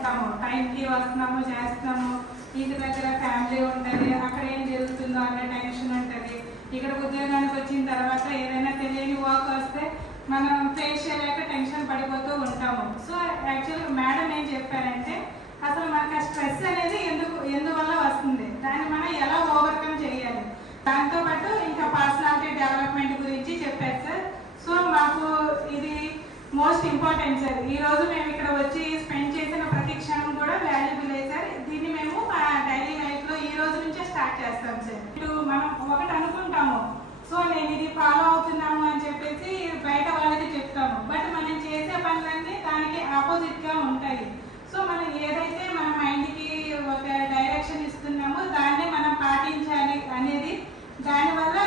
ఉంటాము, టైంకి వస్తున్నాము చేస్తున్నాము, ఇంటి దగ్గర ఫ్యామిలీ ఉంటుంది, అక్కడ ఏం జరుగుతుందో అనే టెన్షన్ ఉంటుంది. ఇక్కడ ఉద్యోగానికి వచ్చిన తర్వాత ఏదైనా తెలియని వర్క్ వస్తే మనం ఫేస్ చేయలేక టెన్షన్ పడిపోతూ ఉంటాము. సో యాక్చువల్గా మేడం ఏం చెప్పారంటే అసలు మనకు ఆ స్ట్రెస్ అనేది ఎందువల్ల వస్తుంది, దాన్ని మనం ఎలా ఓవర్కమ్ చేయాలి, దాంతోపాటు ఇంకా పర్సనాలిటీ డెవలప్మెంట్ గురించి చెప్పారు సార్. సో మాకు ఇది మోస్ట్ ఇంపార్టెంట్ సార్. ఈరోజు మేము ఇక్కడ వచ్చి స్పెండ్ చేసిన ప్రతి క్షణం కూడా వాల్యుబుల్ సార్. దీన్ని మేము మా డైలీ లైఫ్లో ఈ రోజు నుంచే స్టార్ట్ చేస్తాం సార్. ఇప్పుడు మనం ఒకటి అనుకుంటాము, సో నేను ఇది ఫాలో అవుతున్నాము అని చెప్పేసి బయట వాళ్ళకి చెప్తాము, బట్ మనం చేసే పనులన్నీ దానికి ఆపోజిట్గా ఉంటాయి. సో మనం ఏదైతే మన మైండ్కి ఒక డైరెక్షన్ ఇస్తున్నామో దాన్ని మనం పాటించాలి అనేది, దానివల్ల